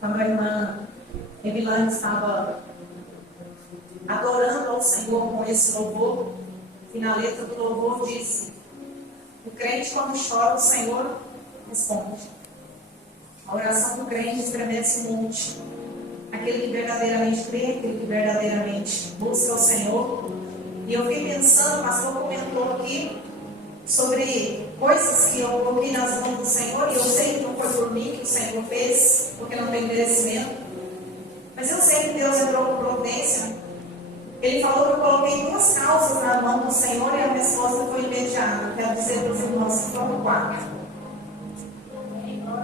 quando a irmã Evilane estava adorando ao Senhor com esse louvor, e na letra do louvor diz: o crente, quando chora, o Senhor responde. A oração do crente estremece o monte. Aquele que verdadeiramente crê, aquele que verdadeiramente busca o Senhor. E eu fiquei pensando, o pastor comentou aqui sobre coisas que eu ouvi nas mãos do Senhor, e eu sei que não foi por mim que o Senhor fez, porque não tem merecimento, mas eu sei que Deus entrou com providência. Ele falou que eu coloquei 2 causas na mão do Senhor e a resposta foi imediata. Quero dizer para os irmãos que foram 4.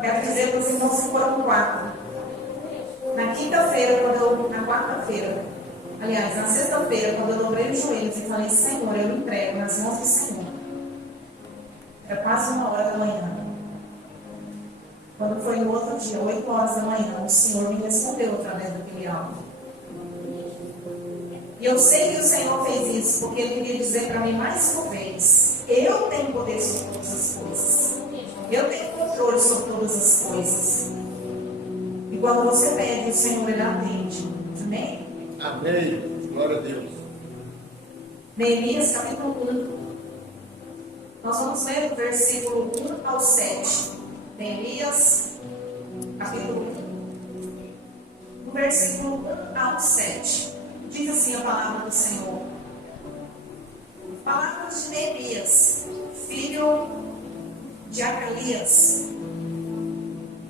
Quero dizer para os irmãos que foram 4. Na quinta-feira, na quarta-feira, aliás, na sexta-feira, quando eu dobrei os joelhos e falei: Senhor, eu entrego nas mãos do Senhor. Era quase 1h da manhã. Quando foi no outro dia, 8h da manhã, o Senhor me respondeu através daquele áudio. E eu sei que o Senhor fez isso porque Ele queria dizer para mim mais uma vez: eu tenho poder sobre todas as coisas. Eu tenho controle sobre todas as coisas. E quando você pede, o Senhor Ele atende. Amém? Amém. Glória a Deus. Neemias capítulo 1. Nós vamos ler do versículo 1 ao 7. Neemias capítulo 1. Do versículo 1 ao 7. Diz assim a palavra do Senhor. Palavras de Neemias, filho de Acalias.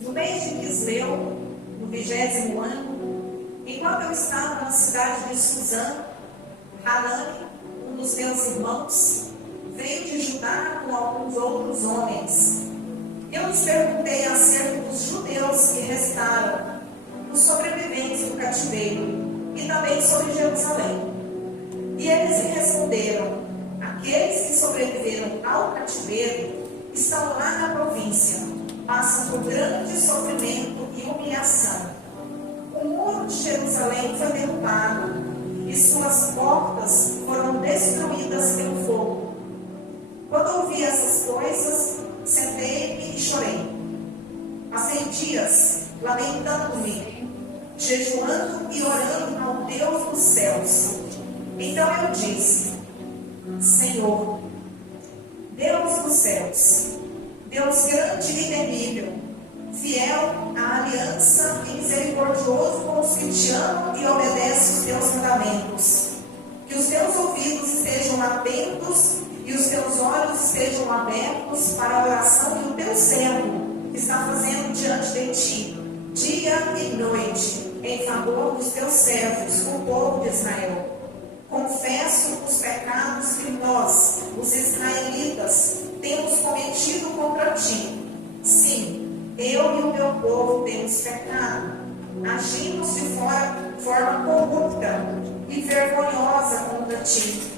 No mês de Quisleu, no 20º ano, enquanto eu estava na cidade de Suzã, Hanani, um dos meus irmãos, veio de Judá com alguns outros homens. Eu lhes perguntei acerca dos judeus que restaram, os sobreviventes do cativeiro, e também sobre Jerusalém. E eles me responderam: aqueles que sobreviveram ao cativeiro estão lá na província, passam por grande sofrimento e humilhação. O muro de Jerusalém foi derrubado e suas portas foram destruídas pelo fogo. Quando ouvi essas coisas, sentei-me e chorei. Passei dias lamentando-me, jejuando e orando ao Deus dos céus. Então eu disse: Senhor, Deus dos céus, Deus grande e temível, fiel à aliança e misericordioso com os que te amam e obedecem os teus mandamentos, que os teus ouvidos estejam atentos e os teus olhos estejam abertos para a oração que o teu servo está fazendo diante de ti, dia e noite, em favor dos teus servos, o povo de Israel. Confesso os pecados que nós, os israelitas, temos cometido contra ti. Sim, eu e o meu povo temos pecado. Agimos de forma corrupta e vergonhosa contra ti.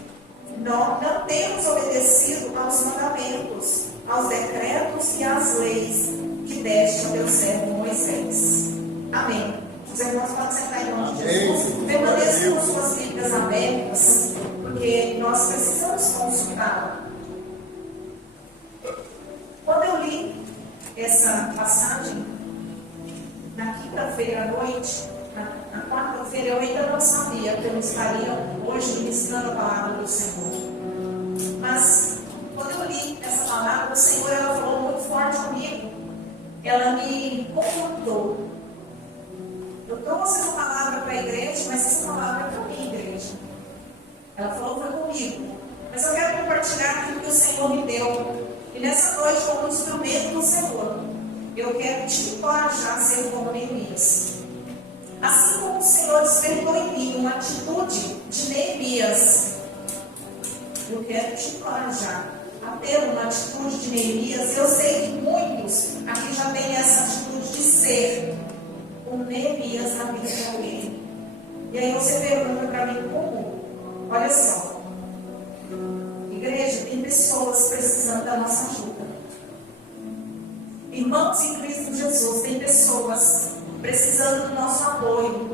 Nós não temos obedecido aos mandamentos, aos decretos e às leis que deste ao teu servo Moisés. Amém. Os irmãos podem sentar em nome de Jesus. Permaneçam com suas Bíblias abertas, porque nós precisamos consultá-la. Quando eu li essa passagem, na quinta-feira à noite, na quarta-feira, eu ainda não sabia que eu estaria hoje ministrando a palavra do Senhor. Mas, quando eu li essa palavra, o Senhor, ela falou muito forte comigo. Ela me confrontou. Eu trouxe essa palavra para a igreja, mas essa palavra é para mim, igreja. Ela falou, foi comigo. Mas eu quero compartilhar aquilo que o Senhor me deu. E nessa noite, como instrumento do Senhor, eu quero te encorajar a ser como Neemias. Assim como o Senhor despertou em mim uma atitude de Neemias, eu quero te encorajar a ter uma atitude de Neemias. Eu sei que muitos aqui já têm essa atitude de ser um Neemias na vida de alguém. E aí você pergunta para mim como? Olha só, igreja, tem pessoas precisando da nossa ajuda. Irmãos em Cristo Jesus, tem pessoas precisando do nosso apoio.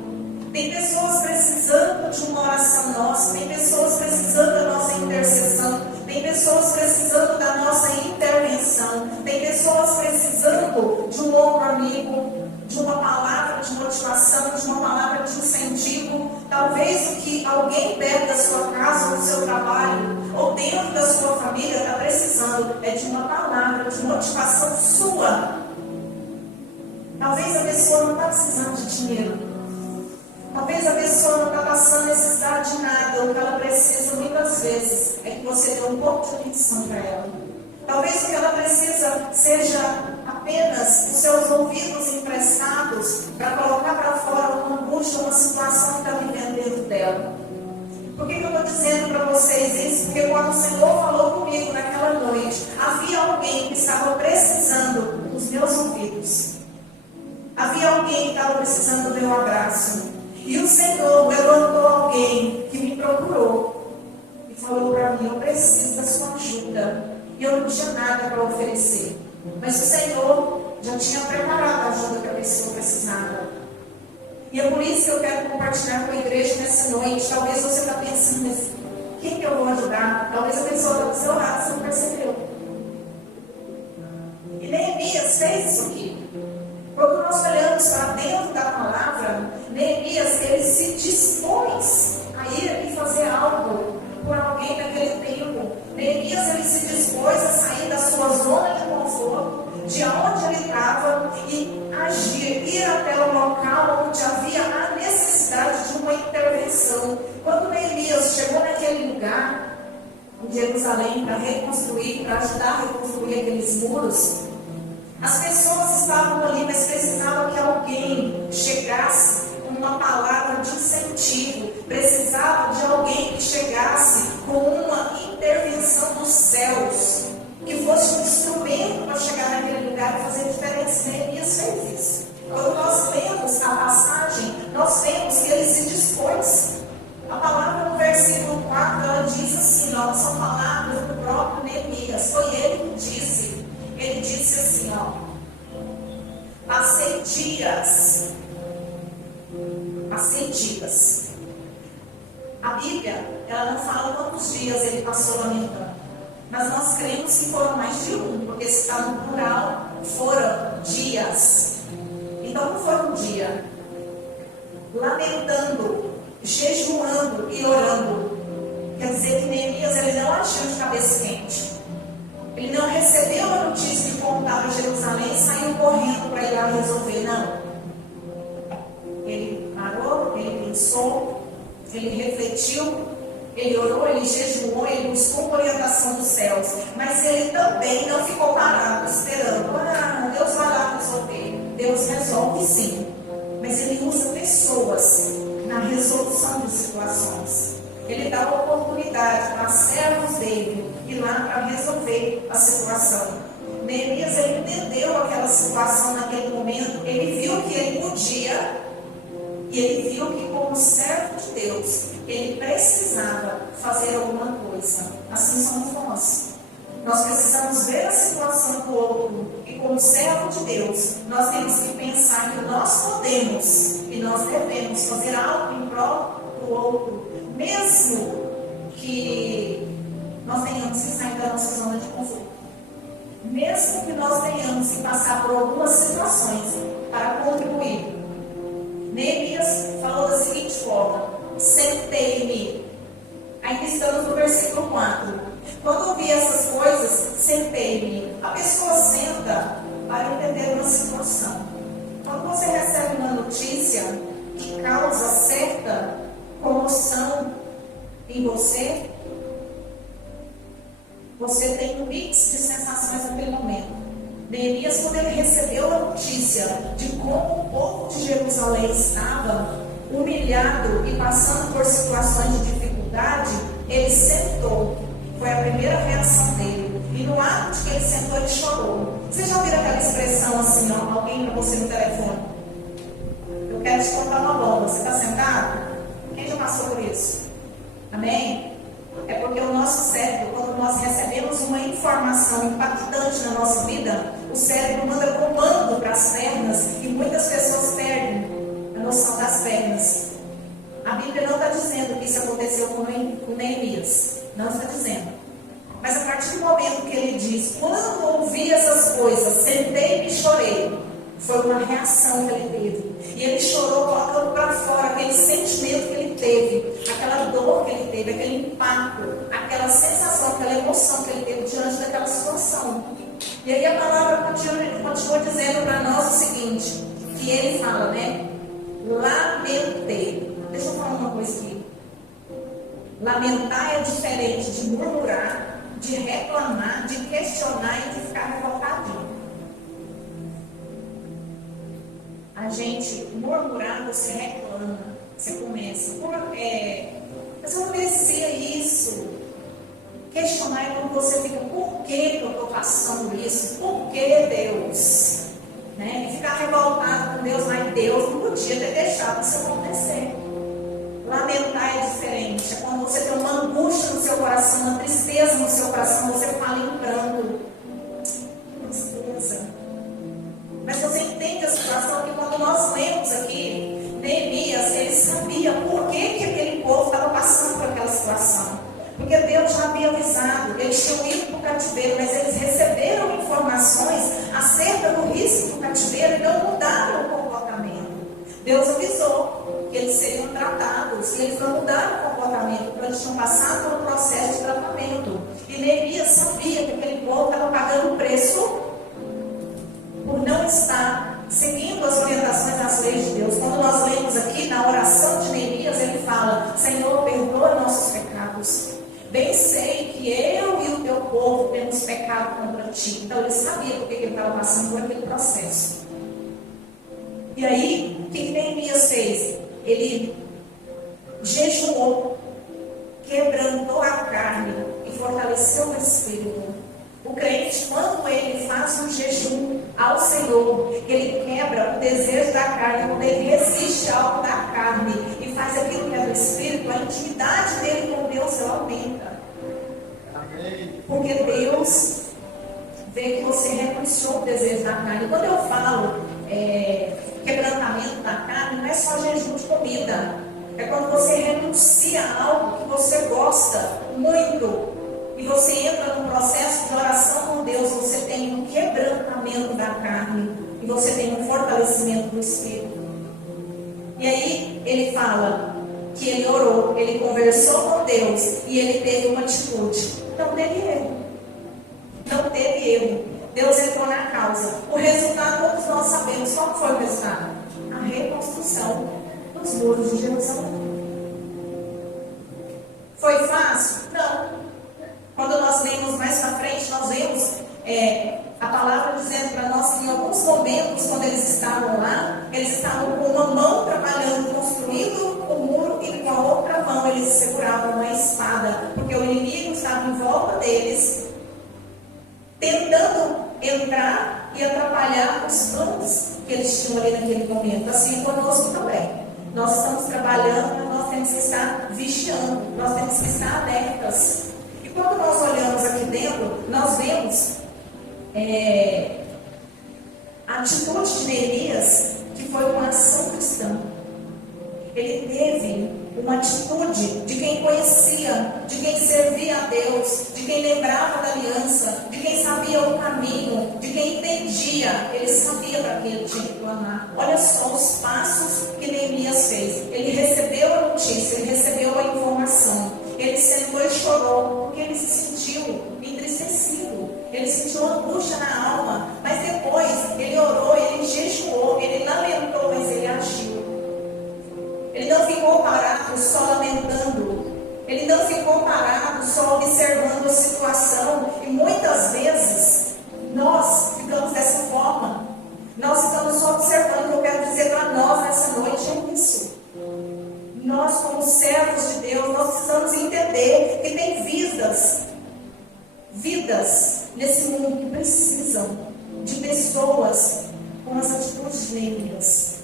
Tem pessoas precisando de uma oração nossa. Tem pessoas precisando da nossa intercessão. Tem pessoas precisando da nossa intervenção. Tem pessoas precisando de um ombro amigo, de uma palavra Talvez o que alguém perto da sua casa, ou do seu trabalho, ou dentro da sua família está precisando é de uma palavra, de motivação sua. Talvez a pessoa não está precisando de dinheiro. Talvez a pessoa não está passando necessidade de nada. O que ela precisa muitas vezes é que você dê um pouco de atenção para ela. Talvez o que ela precisa seja apenas os seus ouvidos emprestados para colocar para fora uma angústia, uma situação que está vivendo dentro dela. Por que eu estou dizendo para vocês isso? Porque quando o Senhor falou comigo naquela noite, havia alguém que estava precisando dos meus ouvidos. Havia alguém que estava precisando do meu abraço. E o Senhor levantou alguém que me procurou e falou para mim: eu preciso da sua ajuda. E eu não tinha nada para oferecer. Mas o Senhor já tinha preparado a ajuda que a pessoa precisava. E é por isso que eu quero compartilhar com a igreja nessa noite. Talvez você está pensando assim: quem que eu vou ajudar? Talvez a pessoa está do seu lado, você não percebeu. E Neemias fez isso aqui. Quando nós olhamos para dentro da palavra, Neemias, ele se dispôs a ir e fazer algo por alguém naquele tempo. Neemias, ele se dispôs a sair da sua zona de conforto, de onde ele estava, e agir, ir até o local onde havia a necessidade de uma intervenção. Quando Neemias chegou naquele lugar, em Jerusalém, para reconstruir, para ajudar a reconstruir aqueles muros, as pessoas estavam ali, mas precisavam que alguém chegasse com uma palavra de incentivo. Precisava de alguém que chegasse com uma intervenção dos céus, que fosse um instrumento para chegar naquele lugar e fazer diferença. Neemias fez isso. Quando nós lemos a passagem, nós vemos que ele se dispôs. A palavra no versículo 4, ela diz assim, ó, são palavras do próprio Neemias. Foi ele que disse. Ele disse assim, ó: passei dias. A Bíblia, ela não fala quantos dias ele passou lamentando, mas nós cremos que foram mais de um, porque se está no plural, foram dias. Então não foi um dia. Lamentando, jejuando e orando. Quer dizer que Neemias, ele não agiu de cabeça quente. Ele não recebeu a notícia de como estava Jerusalém e saiu correndo para ir lá resolver, não. Ele parou, ele pensou, ele refletiu, ele orou, ele jejuou, ele buscou a orientação dos céus. Mas ele também não ficou parado, esperando. Deus vai lá resolver. Deus resolve sim. Mas ele usa pessoas na resolução de situações. Ele dá a oportunidade para servos dele ir lá para resolver a situação. Neemias, ele entendeu aquela situação naquele momento. Ele viu que ele podia, e ele viu que como servo de Deus, ele precisava fazer alguma coisa. Assim somos nós. Nós precisamos ver a situação do outro, e como servo de Deus, nós temos que pensar que nós podemos e nós devemos fazer algo em prol do outro, mesmo que nós tenhamos que sair da nossa zona de conforto, mesmo que nós tenhamos que passar por algumas situações para contribuir. Neemias falou da seguinte forma: sentei-me. Ainda estamos no versículo 4. Quando ouvi essas coisas, sentei-me. A pessoa senta para entender uma situação. Quando você recebe uma notícia que causa certa comoção em você, você tem um mix de sensações naquele momento. Neemias, quando ele recebeu a notícia de como o povo de Jerusalém estava humilhado e passando por situações de dificuldade, ele sentou. Foi a primeira reação dele. E no ato de que ele sentou, ele chorou. Você já ouviu aquela expressão assim, ó, alguém para você no telefone? Eu quero te contar uma bomba. Você está sentado? Quem já passou por isso? Amém? É porque o nosso cérebro, quando nós recebemos uma informação impactante na nossa vida, o cérebro manda comando para as pernas e muitas pessoas perdem a noção das pernas. A Bíblia não está dizendo que isso aconteceu com Neemias. Não está dizendo. Mas a partir do momento que ele diz, quando ouvi essas coisas, sentei e chorei, foi uma reação que ele teve. E ele chorou colocando para fora aquele sentimento que ele teve. teve, aquela dor que ele teve, aquele impacto, aquela sensação, aquela emoção que ele teve diante daquela situação. E aí a palavra continua dizendo para nós o seguinte, que ele fala, né? Lamentei. Deixa eu falar uma coisa aqui. Lamentar é diferente de murmurar, de reclamar, de questionar e de ficar revoltadinho. A gente murmurar, você reclama, você começa. Mas eu não merecia isso. Questionar é quando você fica, por que eu estou passando isso? Por que Deus? Né? E ficar revoltado com Deus, mas Deus não podia ter deixado isso acontecer. Lamentar é diferente, é quando você tem uma angústia no seu coração, uma tristeza no seu coração, você fala em pranto. Tristeza. Mas você entende a situação que quando nós lemos aqui, Neemias, ele sabia por que aquele povo estava passando por aquela situação. Porque Deus já havia avisado, eles tinham ido para o cativeiro, mas eles receberam informações acerca do risco do cativeiro e não mudaram o comportamento. Deus avisou que eles seriam tratados e eles não mudaram o comportamento, porque eles tinham passado por um processo de tratamento. E Neemias sabia que aquele povo estava pagando o preço por não estar seguindo as orientações das leis de Deus. Quando nós lemos aqui na oração de Neemias, ele fala: Senhor, perdoa nossos pecados. Bem sei que eu e o teu povo temos pecado contra ti. Então ele sabia porque ele estava passando por aquele processo. E aí, o que Neemias fez? Ele jejuou, quebrantou a carne e fortaleceu o espírito. O crente, quando ele faz um jejum ao Senhor, ele quebra o desejo da carne, quando ele resiste algo da carne e faz aquilo que é do Espírito, a intimidade dele com Deus aumenta. Amém. Porque Deus vê que você renunciou o desejo da carne. Quando eu falo quebrantamento da carne, não é só jejum de comida. É quando você renuncia a algo que você gosta muito. E você entra num processo de oração com Deus, você tem um quebrantamento da carne e você tem um fortalecimento do Espírito. E aí ele fala que ele orou, ele conversou com Deus e ele teve uma atitude. Não teve erro. Não teve erro. Deus entrou na causa. O resultado todos nós sabemos. Qual foi o resultado? A reconstrução dos muros de Jerusalém. Foi fácil? Não. Quando nós lemos mais para frente, nós vemos a palavra dizendo para nós que em alguns momentos, quando eles estavam lá, eles estavam com uma mão trabalhando, construindo o muro, e com a outra mão eles seguravam uma espada, porque o inimigo estava em volta deles, tentando entrar e atrapalhar os planos que eles tinham ali naquele momento. Assim conosco também. Nós estamos trabalhando, mas nós temos que estar vigiando, nós temos que estar alertas. Quando nós olhamos aqui dentro, nós vemos a atitude de Neemias, que foi uma ação cristã. Ele teve uma atitude de quem conhecia, de quem servia a Deus, de quem lembrava da aliança, de quem sabia o caminho, de quem entendia. Ele sabia para quem ele tinha que clamar. Olha só os passos que Neemias fez. Ele recebeu a notícia, ele recebeu a informação. Ele sentou e chorou, porque ele se sentiu entristecido. Ele sentiu angústia na alma. Mas depois, ele orou, ele jejuou, ele lamentou, mas ele agiu. Ele não ficou parado só lamentando. Ele não ficou parado só observando a situação. E muitas vezes, nós ficamos dessa forma. Nós ficamos só observando. O que eu quero dizer para nós nessa noite é isso. Nós, como servos de Deus, nós precisamos entender que tem vidas nesse mundo que precisam de pessoas com as atitudes de Neemias,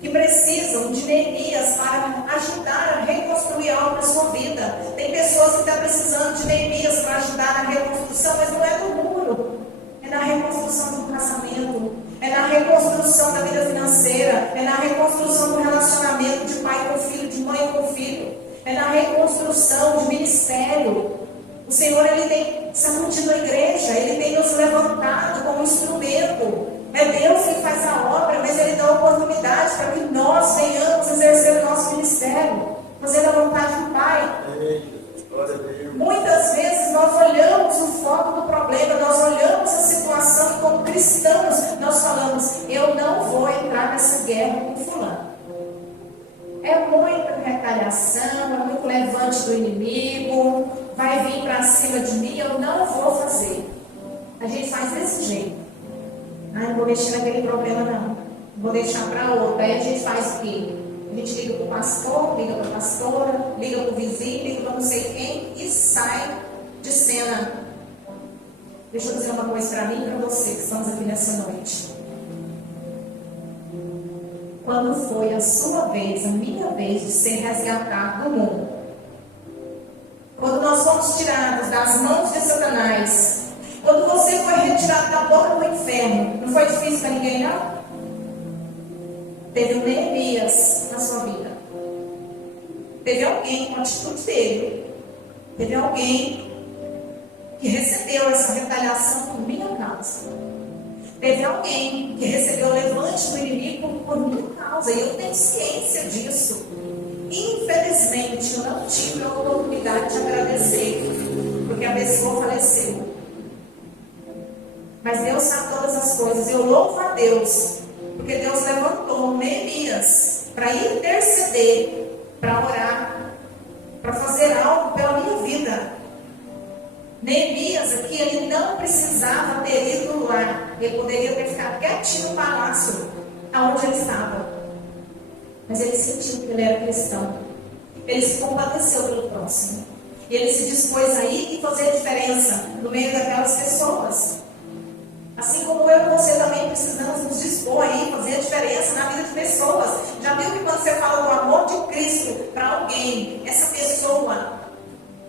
que precisam de Neemias para ajudar a reconstruir algo na sua vida. Tem pessoas que estão precisando de Neemias para ajudar na reconstrução, mas não é no muro, é na reconstrução do casamento, é na reconstrução da vida financeira, é na reconstrução do relacionamento de pai com filho, de mãe com filho, é na reconstrução de ministério. O Senhor, Ele tem sacudido a igreja, Ele tem nos levantado como instrumento. É Deus quem faz a obra, mas Ele dá oportunidade para que nós venhamos exercer o nosso ministério. guerra com fulano. É muita retaliação, é muito levante do inimigo, vai vir para cima de mim, eu não vou fazer. A gente faz desse jeito. Não vou mexer naquele problema não. Vou deixar para outro. Aí a gente faz o quê? A gente liga para o pastor, liga para a pastora, liga para o vizinho, liga para não sei quem e sai de cena. Deixa eu dizer uma coisa para mim e para você que estamos aqui nessa noite. Quando foi a sua vez, a minha vez de ser resgatado do mundo? Quando nós fomos tirados das mãos de Satanás, quando você foi retirado da boca do inferno, não foi difícil para ninguém não? Teve um Neemias na sua vida. Teve alguém com a atitude dele. Teve alguém que recebeu essa retaliação por minha causa. Teve alguém que recebeu o levante do inimigo por minha causa. E eu tenho ciência disso. Infelizmente, eu não tive a oportunidade de agradecer, porque a pessoa faleceu. Mas Deus sabe todas as coisas. Eu louvo a Deus, porque Deus levantou Neemias para interceder, para orar, para fazer algo pela minha vida. Neemias aqui, ele não precisava ter ido lá. Ele poderia ter ficado quietinho no palácio, aonde ele estava. Mas ele sentiu que ele era cristão. Ele se compadeceu pelo próximo. E ele se dispôs a ir e fazer diferença no meio daquelas pessoas. Assim como eu e você também precisamos nos dispor a ir fazer a diferença na vida de pessoas. Já viu que quando você fala do amor de Cristo para alguém, essa pessoa,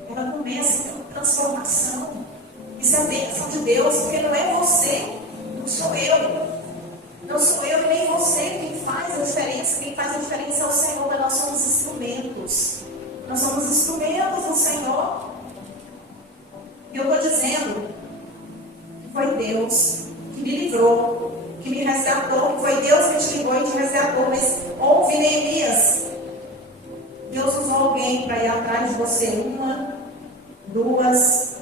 ela começa a ter uma transformação. Isso é bênção de Deus, porque não é você, não sou eu. Não sou eu e nem você quem faz a diferença. Quem faz a diferença é o Senhor, mas nós somos instrumentos. Nós somos instrumentos do Senhor. E eu estou dizendo que foi Deus que me livrou, que me resgatou, que foi Deus que te livrou e te resgatou. Mas ouve, Neemias, Deus usou alguém para ir atrás de você 1, 2,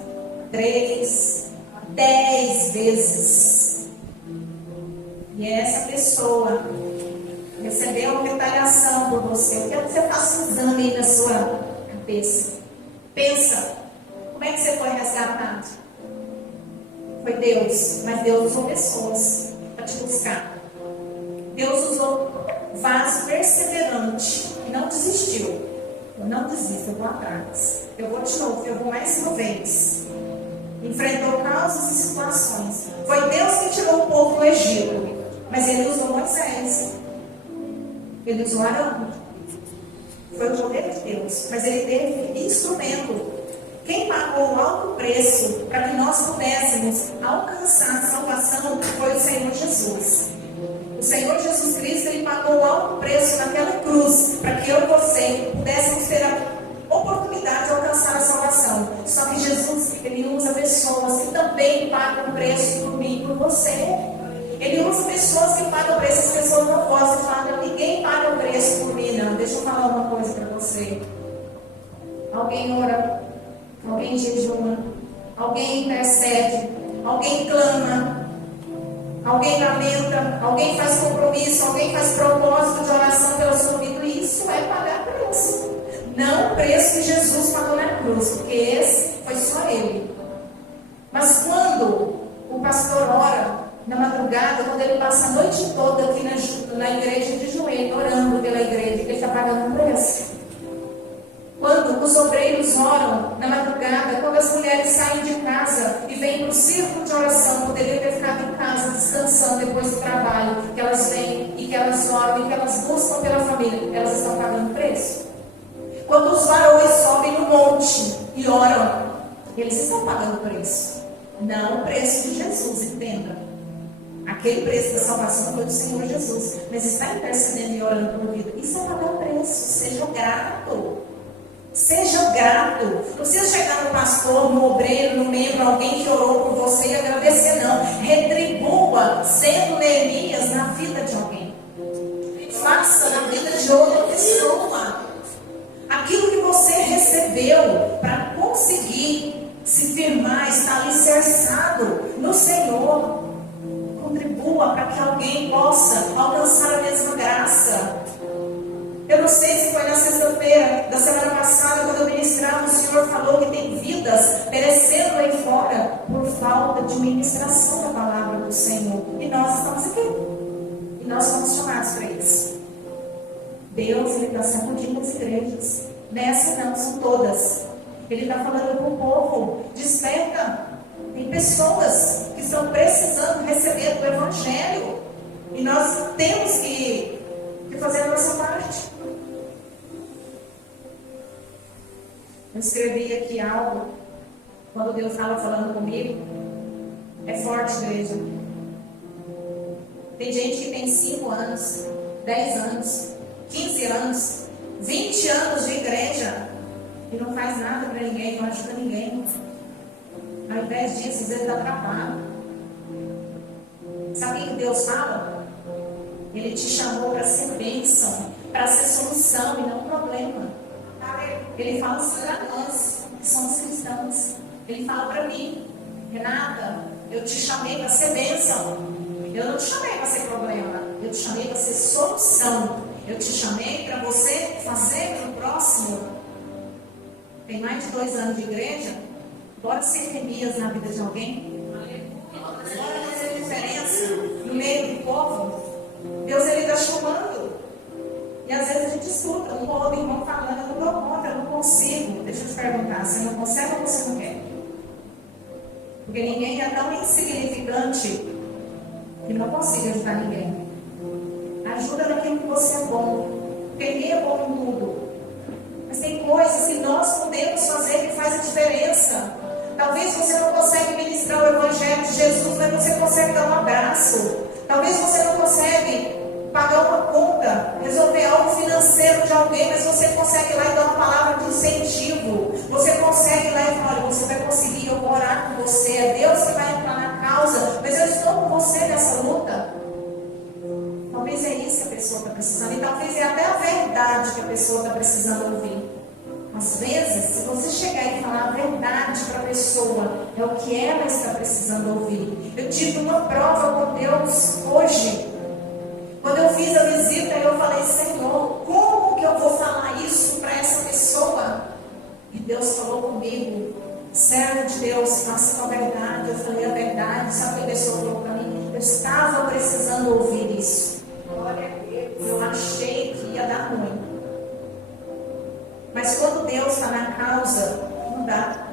3, 10 vezes. E essa pessoa recebeu uma retaliação por você. Eu quero que você faça um exame aí na sua cabeça. Pensa, como é que você foi resgatado? Foi Deus, mas Deus usou pessoas para te buscar. Deus usou vaso perseverante, que não desistiu. Eu não desisto, eu vou atrás. Eu vou de novo, eu vou mais uma vez. Enfrentou causas e situações. Foi Deus que tirou o povo do Egito. Mas ele usou Moisés. Ele usou Arão. Foi o poder de Deus. Mas ele teve instrumento. Quem pagou o alto preço para que nós pudéssemos alcançar a salvação foi o Senhor Jesus. O Senhor Jesus Cristo, ele pagou o alto preço naquela cruz para que eu e você pudéssemos ter a oportunidade de alcançar a salvação. Só que Jesus, ele usa pessoas que também pagam o preço por mim e por você. Ele usa pessoas que pagam o preço. As pessoas não gostam de falar, ninguém paga o preço por mim, não. Deixa eu falar uma coisa para você. Alguém ora, alguém jejuma, alguém intercede, alguém clama, alguém lamenta, alguém faz compromisso, alguém faz propósito de oração pela sua vida. E isso é pagar preço. Não o preço que Jesus pagou na cruz, porque esse foi só ele. Mas quando o pastor ora na madrugada, quando ele passa a noite toda aqui na igreja de joelho, orando pela igreja, ele está pagando um preço. Quando os obreiros oram na madrugada, quando as mulheres saem de casa e vêm para o círculo de oração, poderiam ter ficado em casa descansando depois do trabalho, que elas vêm e que elas oram e que elas buscam pela família, elas estão pagando preço. Quando os varões sobem no monte e oram, eles estão pagando preço. Não o preço de Jesus, entenda. Aquele preço da salvação foi do Senhor Jesus. Mas está intercedendo e orando por vida. Isso é pagar preço. Seja grato. Seja grato. Não precisa chegar no pastor, no obreiro, no membro, alguém que orou por você e agradecer, não. Retribua sendo Neemias na vida de alguém. Faça na vida de outra pessoa aquilo que você recebeu para conseguir se firmar, estar alicerçado no Senhor. Contribua para que alguém possa alcançar a mesma graça. falou que tem vidas perecendo aí fora por falta de ministração da palavra do Senhor. E nós estamos aqui. E nós somos chamados para isso. Deus, Ele está sacudindo as igrejas. Nessa não, são todas. Ele está falando para o povo: desperta. Tem pessoas que estão precisando receber do Evangelho. E nós temos que fazer a nossa parte. Eu escrevi aqui algo, quando Deus estava falando comigo. É forte, igreja. Tem gente que tem 5 anos, 10 anos, 15 anos, 20 anos de igreja e não faz nada para ninguém, não ajuda ninguém. Ao invés disso, ele está travado. Sabe o que Deus fala? Ele te chamou para ser bênção, para ser solução e não problema. Ele fala assim para nós, que somos cristãos. Ele fala para mim: Renata, eu te chamei para ser bênção. Eu não te chamei para ser problema. Eu te chamei para ser solução. Eu te chamei para você fazer para o próximo. Tem mais de 2 anos de igreja. Bora ser Neemias na vida de alguém. Bora fazer diferença no meio do povo. Deus, Ele está chamando. E às vezes a gente escuta um ou outro irmão falando: eu não dou conta, eu não consigo. Deixa eu te perguntar: você não consegue ou você não quer? Porque ninguém é tão insignificante que não consiga ajudar ninguém. Ajuda naquilo que você é bom. Porque ninguém é bom em tudo. Mas tem coisas que nós podemos fazer que faz a diferença. Talvez você não consegue ministrar o Evangelho de Jesus, mas você consegue dar um abraço. Talvez você não consegue pagar uma conta, resolver algo financeiro de alguém, mas você consegue ir lá e dar uma palavra de incentivo. Você consegue ir lá e falar: olha, você vai conseguir, eu vou orar com você, é Deus que vai entrar na causa, mas eu estou com você nessa luta. Talvez é isso que a pessoa está precisando, e talvez é até a verdade que a pessoa está precisando ouvir. Às vezes, se você chegar e falar a verdade para a pessoa, é o que ela está precisando ouvir. Eu tive uma prova com Deus hoje. Quando eu fiz a visita, eu falei: Senhor, como que eu vou falar isso para essa pessoa? E Deus falou comigo: servo de Deus, faça a verdade. Eu falei a verdade. Sabe o que a pessoa falou para mim? Eu estava precisando ouvir isso. Eu achei que ia dar ruim. Mas quando Deus está na causa, não dá.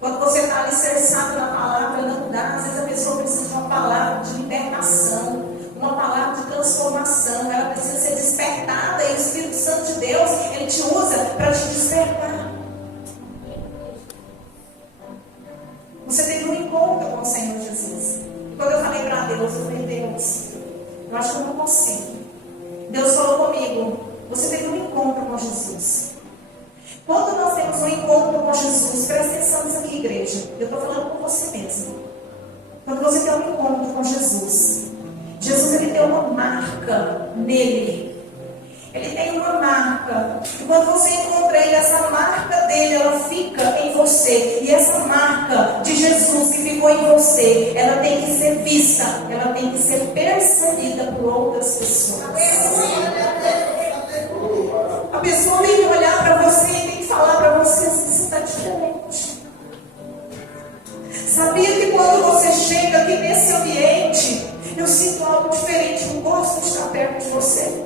Quando você está alicerçado na palavra, não dá. Às vezes a pessoa precisa de uma palavra de libertação, uma palavra de transformação. Ela precisa ser despertada, e o Espírito Santo de Deus, Ele te usa para te despertar. Você teve um encontro com o Senhor Jesus. E quando eu falei para Deus, eu falei: Deus, eu acho que eu não consigo. Deus falou comigo: você teve um encontro com Jesus. Quando nós temos um encontro com Jesus, presta atenção nisso aqui, igreja. Eu estou falando com você mesmo. Quando você tem um encontro com Jesus, Jesus, Ele tem uma marca nele. Ele tem uma marca. E quando você encontra Ele, essa marca dele, ela fica em você. E essa marca de Jesus que ficou em você, ela tem que ser vista, ela tem que ser percebida por outras pessoas. A pessoa tem que olhar para você e tem que falar para você assim: você está diferente. Sabia que quando você chega aqui nesse ambiente, eu sinto algo diferente, eu gosto de estar perto de você.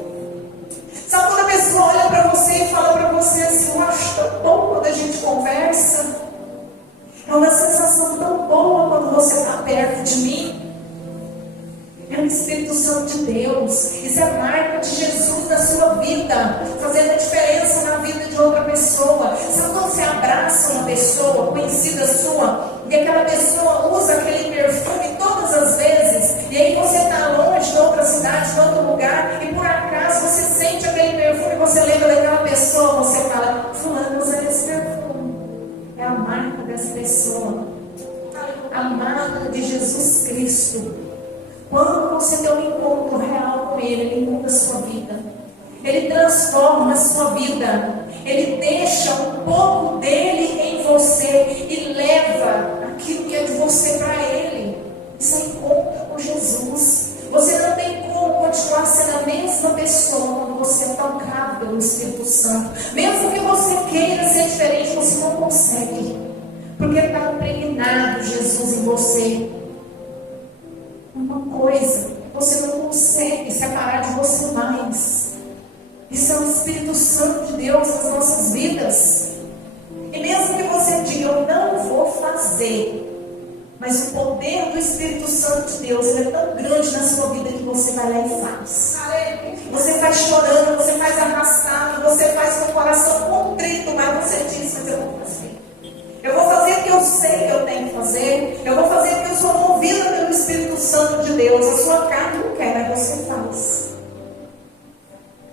Sabe quando a pessoa olha para você e fala para você assim: eu acho tão bom quando a gente conversa. É uma sensação tão boa quando você está perto de mim. É o Espírito Santo de Deus. Isso é a marca de Jesus na sua vida, fazendo a diferença na vida de outra pessoa. Sabe quando você abraça uma pessoa conhecida sua, e aquela pessoa usa aquele perfume todas as vezes, e aí você está longe, de outra cidade, de outro lugar, e por acaso você sente aquele perfume, você lembra daquela pessoa, você fala: fulano usa esse perfume. É a marca dessa pessoa, a marca de Jesus Cristo. Quando você tem um encontro real com Ele, Ele muda a sua vida. Ele transforma a sua vida. Ele deixa um pouco dele em você e leva aquilo que é de você para Ele. Isso é encontro com Jesus. Você não tem como continuar sendo a mesma pessoa quando você tocado pelo Espírito Santo. Mesmo que você queira ser diferente, você não consegue. Porque está impregnado Jesus em você. Uma coisa, você não consegue separar de você mais. Isso é o Espírito Santo de Deus nas nossas vidas. E mesmo que você diga, eu não vou fazer, mas o poder do Espírito Santo de Deus ele é tão grande na sua vida que você vai lá e faz. Você faz chorando, você faz arrastado, você faz com o coração contrito, mas você diz, mas eu vou fazer. Eu vou fazer o que eu sei que eu tenho que fazer. Eu vou fazer porque eu sou movida pelo Espírito Santo de Deus. A sua carne não quer, mas você faz.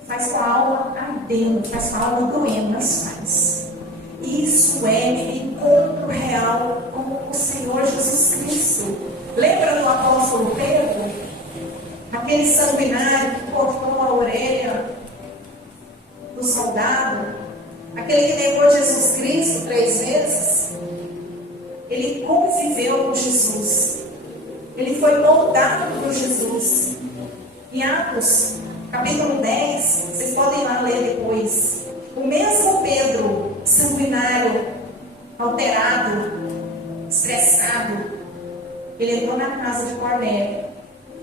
Faz com a alma ardendo, faz com a alma doendo, mas faz. Isso é encontro real com o Senhor Jesus Cristo. Lembra do apóstolo Pedro? Aquele sanguinário que cortou a orelha do soldado? Aquele que negou Jesus Cristo 3 vezes? Ele conviveu com Jesus. Ele foi moldado por Jesus. Em Atos, capítulo 10, vocês podem ir lá ler depois. O mesmo Pedro, sanguinário, alterado, estressado, ele entrou na casa de Cornélio.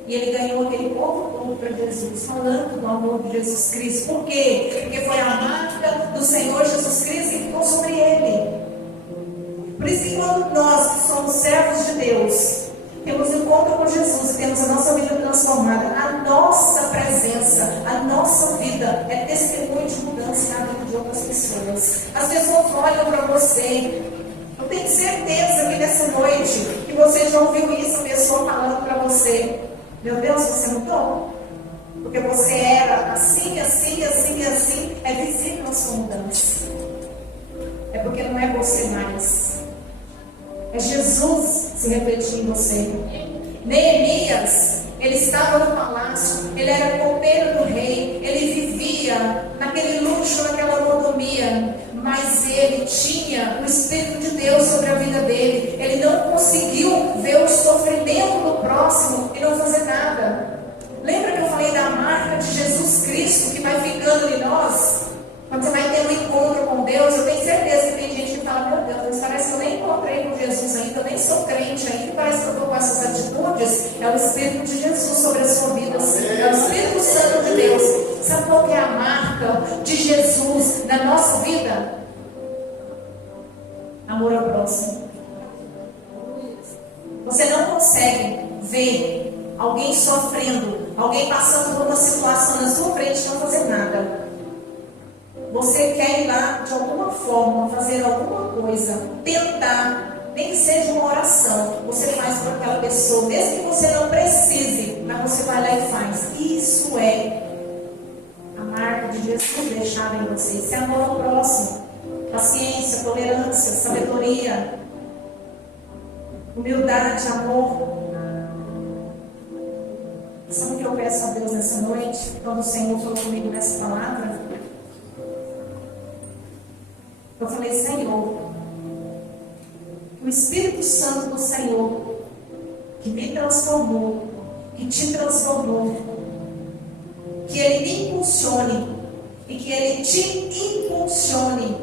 E ele ganhou aquele povo todo para Jesus, falando do amor de Jesus Cristo. Por quê? Porque foi a marca do Senhor Jesus Cristo que ficou sobre ele. Por isso que quando nós, que somos servos de Deus, temos encontro com Jesus e temos a nossa vida transformada, a nossa presença, a nossa vida é testemunho de mudança na vida de outras pessoas. As pessoas olham para você. Eu tenho certeza que nessa noite que você já ouviu isso, a pessoa falando para você: meu Deus, você mudou? Porque você era assim, assim, assim, assim. É visível a sua mudança. É porque não é você mais. É Jesus se refletindo em você. Neemias, ele estava no palácio, ele era copeiro do rei, ele vivia naquele luxo, naquela mordomia, mas ele tinha o Espírito de Deus sobre a vida dele. Ele não conseguiu ver o sofrimento do próximo e não fazer nada. Lembra que eu falei da marca de Jesus Cristo que vai ficando em nós? Quando você vai ter um encontro com Deus, eu tenho certeza que tem gente que fala: meu Deus, mas parece que eu nem encontrei com Jesus ainda, eu nem sou crente ainda, parece que eu estou com essas atitudes. É o Espírito de Jesus sobre a sua vida, é o Espírito Santo de Deus. Sabe qual que é a marca de Jesus na nossa vida? Amor ao próximo. Você não consegue ver alguém sofrendo, alguém passando por uma situação na sua frente e não fazer nada. Você quer ir lá de alguma forma, fazer alguma coisa, tentar, nem que seja uma oração, você faz para aquela pessoa, mesmo que você não precise, mas você vai lá e faz. Isso é a marca de Jesus deixada em você. Isso é amor ao próximo, paciência, tolerância, sabedoria, humildade, amor. Sabe o que eu peço a Deus nessa noite, quando o Senhor falou comigo nessa palavra? Eu falei: Senhor, que o Espírito Santo do Senhor, que me transformou, que te transformou, que Ele me impulsione e que Ele te impulsione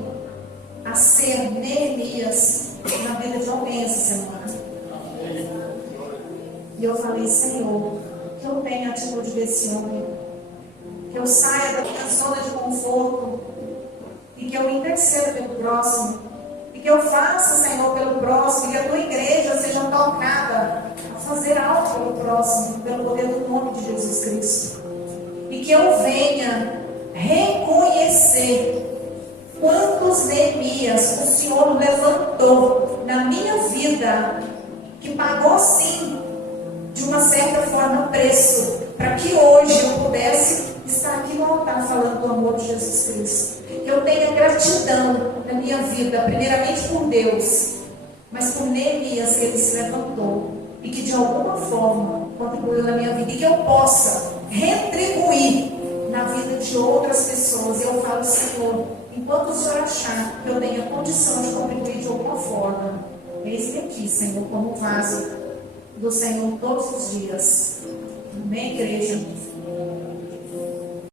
a ser Neemias na vida de alguém essa semana. E eu falei: Senhor, que eu tenha a atitude desse homem, que eu saia da minha zona de conforto, e que eu interceda pelo próximo, e que eu faça, Senhor, pelo próximo, e que a tua igreja seja tocada a fazer algo pelo próximo, pelo poder do nome de Jesus Cristo. E que eu venha reconhecer quantos Neemias o Senhor levantou na minha vida, que pagou sim, de uma certa forma, preço, para que hoje eu pudesse estar aqui no altar falando do amor de Jesus Cristo. Que eu tenha gratidão na minha vida, primeiramente por Deus, mas por Neemias, que ele se levantou e que de alguma forma contribuiu na minha vida, e que eu possa retribuir na vida de outras pessoas. E eu falo: Senhor, enquanto o Senhor achar que eu tenha condição de contribuir de alguma forma, eis-me aqui, Senhor, como vaso do Senhor todos os dias. Amém, igreja?